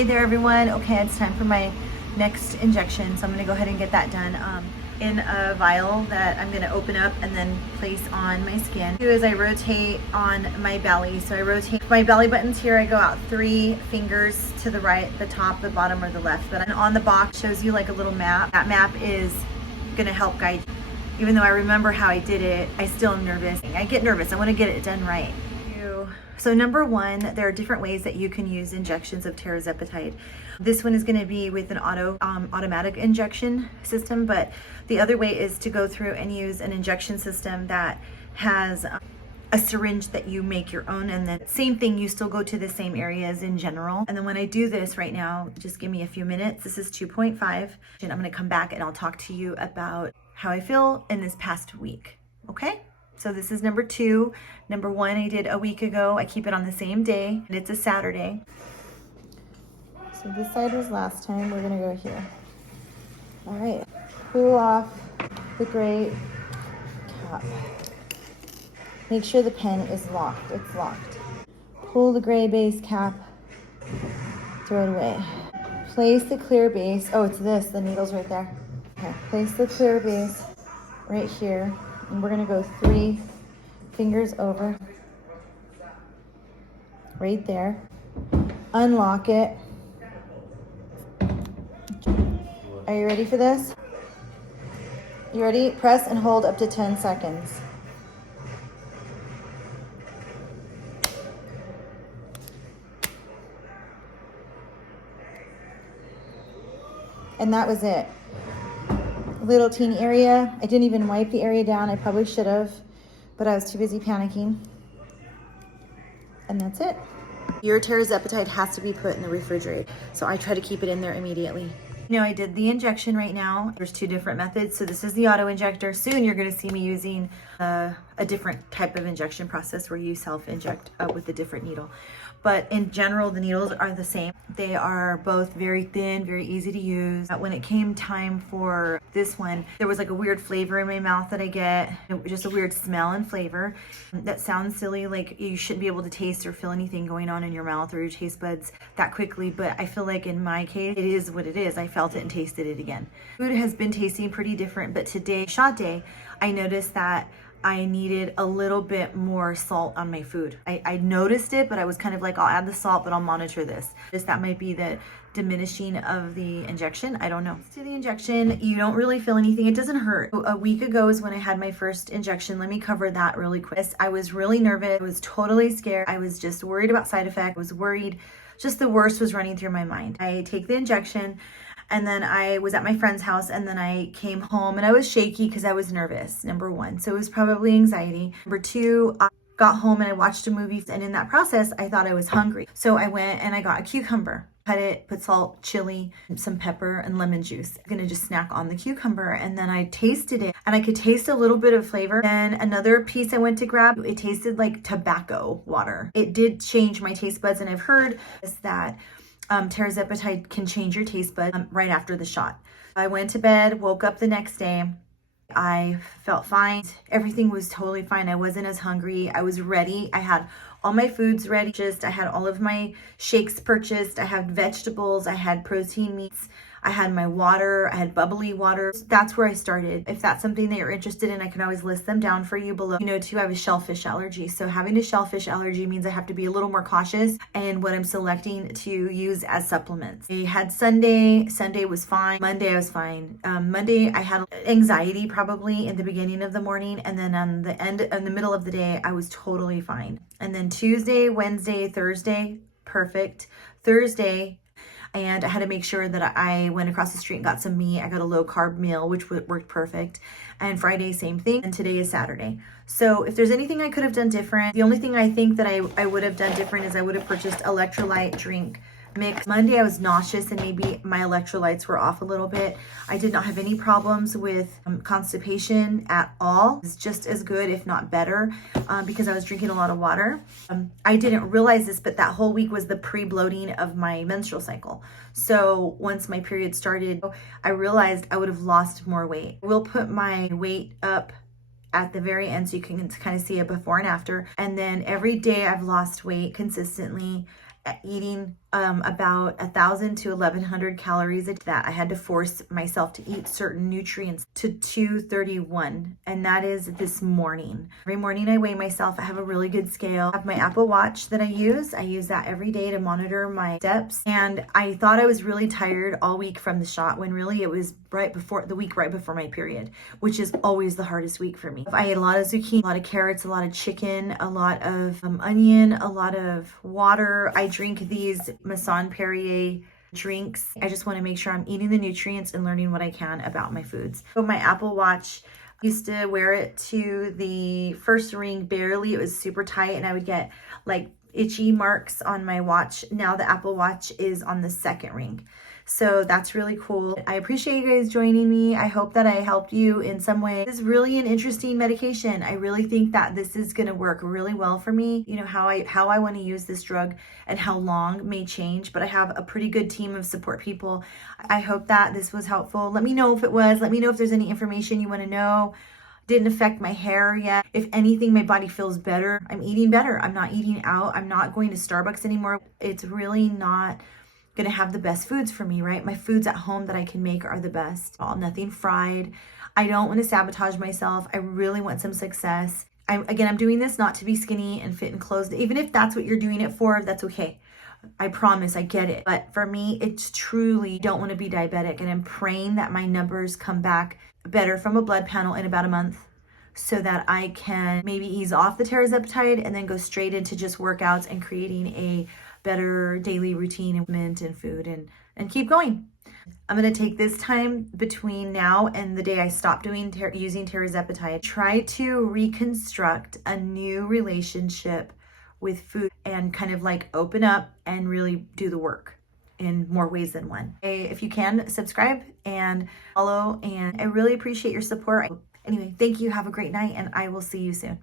Hey there everyone. Okay, it's time for my next injection, so I'm going to go ahead and get that done in a vial that I'm going to open up and then place on my skin. What I do is I rotate on my belly. So I rotate my belly buttons here. I go out 3 fingers to the right, the top, the bottom, or the left. But on the box shows you like a little map. That map is going to help guide you. Even though I remember how I did it, I still am nervous. I get nervous. I want to get it done right. So number 1, there are different ways that you can use injections of tirzepatide. This one is going to be with an automatic injection system, but the other way is to go through and use an injection system that has a syringe that you make your own, and then same thing, you still go to the same areas in general. And then when I do this right now, just give me a few minutes. This is 2.5, and I'm going to come back and I'll talk to you about how I feel in this past week. Okay? So this is number 2. Number 1 I did a week ago. I keep it on the same day, and it's a Saturday. So this side was last time. We're gonna go here. All right, pull off the gray cap. Make sure the pen is locked. It's locked. Pull the gray base cap, throw it away. Place the clear base. Oh, it's this, the needle's right there. Okay, place the clear base right here. And we're gonna go 3 fingers over, right there. Unlock it. Are you ready for this? You ready? Press and hold up to 10 seconds. And that was it. Little teeny area. I didn't even wipe the area down. I probably should have, but I was too busy panicking. And that's it. Your tirzepatide has to be put in the refrigerator, so I try to keep it in there immediately. You know, I did the injection right now. There's 2 different methods. So this is the auto injector. Soon you're going to see me using a different type of injection process where you self-inject with a different needle. But in general, the needles are the same. They are both very thin, very easy to use. When it came time for this one, there was like a weird flavor in my mouth that I get, just a weird smell and flavor. That sounds silly, like you shouldn't be able to taste or feel anything going on in your mouth or your taste buds that quickly, but I feel like in my case, it is what it is. I felt it and tasted it again. Food has been tasting pretty different, but today, shot day, I noticed that I needed a little bit more salt on my food. I noticed it, but I was kind of like, I'll add the salt, but I'll monitor this. That might be the diminishing of the injection. I don't know. To the injection, you don't really feel anything. It doesn't hurt. A week ago is when I had my first injection. Let me cover that really quick. I was really nervous. I was totally scared. I was just worried about side effects. I was worried. Just the worst was running through my mind. I take the injection, and then I was at my friend's house, and then I came home and I was shaky because I was nervous, number 1. So it was probably anxiety. Number 2, I got home and I watched a movie, and in that process, I thought I was hungry. So I went and I got a cucumber, cut it, put salt, chili, some pepper, and lemon juice. I'm gonna just snack on the cucumber, and then I tasted it, and I could taste a little bit of flavor. Then another piece I went to grab, it tasted like tobacco water. It did change my taste buds, and I've heard that tirzepatide can change your taste buds right after the shot. I went to bed, woke up the next day. I felt fine. Everything was totally fine. I wasn't as hungry. I was ready. I had all my foods ready. I had all of my shakes purchased. I had vegetables. I had protein meats. I had my water. I had bubbly water. That's where I started. If that's something that you're interested in, I can always list them down for you below. You know, too, I have a shellfish allergy. So having a shellfish allergy means I have to be a little more cautious in what I'm selecting to use as supplements. I had Sunday. Sunday was fine. Monday I was fine. Monday I had anxiety probably in the beginning of the morning, and then on the end, in the middle of the day, I was totally fine. And then Tuesday, Wednesday, Thursday, perfect. Thursday, and I had to make sure that I went across the street and got some meat. I got a low carb meal, which worked perfect. And Friday, same thing. And today is Saturday. So if there's anything I could have done different, the only thing I think that I would have done different is I would have purchased electrolyte drink mix. Monday I was nauseous, and maybe my electrolytes were off a little bit. I did not have any problems with constipation at all. It's just as good, if not better, because I was drinking a lot of water. I didn't realize this, but that whole week was the pre-bloating of my menstrual cycle. So once my period started, I realized I would have lost more weight. We'll put my weight up at the very end so you can kind of see it before and after. And then every day I've lost weight consistently, eating about 1,000 to 1,100 calories a day. That I had to force myself to eat certain nutrients to 231, and that is this morning. Every morning I weigh myself. I have a really good scale. I have my Apple Watch that I use. I use that every day to monitor my steps, and I thought I was really tired all week from the shot when really it was right before my period, which is always the hardest week for me. I ate a lot of zucchini, a lot of carrots, a lot of chicken, a lot of onion, a lot of water. I drink these Masson Perrier drinks. I just want to make sure I'm eating the nutrients and learning what I can about my foods. So my Apple Watch, I used to wear it to the first ring barely. It was super tight and I would get like itchy marks on my watch. Now the Apple Watch is on the second ring. So that's really cool. I appreciate you guys joining me. I hope that I helped you in some way. This is really an interesting medication. I really think that this is going to work really well for me. You know, how I want to use this drug and how long may change, but I have a pretty good team of support people. I hope that this was helpful. Let me know if it was. Let me know if there's any information you want to know. Didn't affect my hair yet. If anything, my body feels better. I'm eating better. I'm not eating out. I'm not going to Starbucks anymore. It's really not gonna have the best foods for me, right? My foods at home that I can make are the best. Nothing fried. I don't want to sabotage myself. I really want some success. I'm doing this not to be skinny and fit in clothes. Even if that's what you're doing it for, that's okay. I promise, I get it. But for me, it's truly don't want to be diabetic. And I'm praying that my numbers come back better from a blood panel in about a month so that I can maybe ease off the Tirzepatide and then go straight into just workouts and creating a better daily routine and food and keep going. I'm going to take this time between now and the day I stop using Tirzepatide, try to reconstruct a new relationship with food and kind of like open up and really do the work in more ways than one. If you can, subscribe and follow, and I really appreciate your support. Anyway, thank you. Have a great night, and I will see you soon.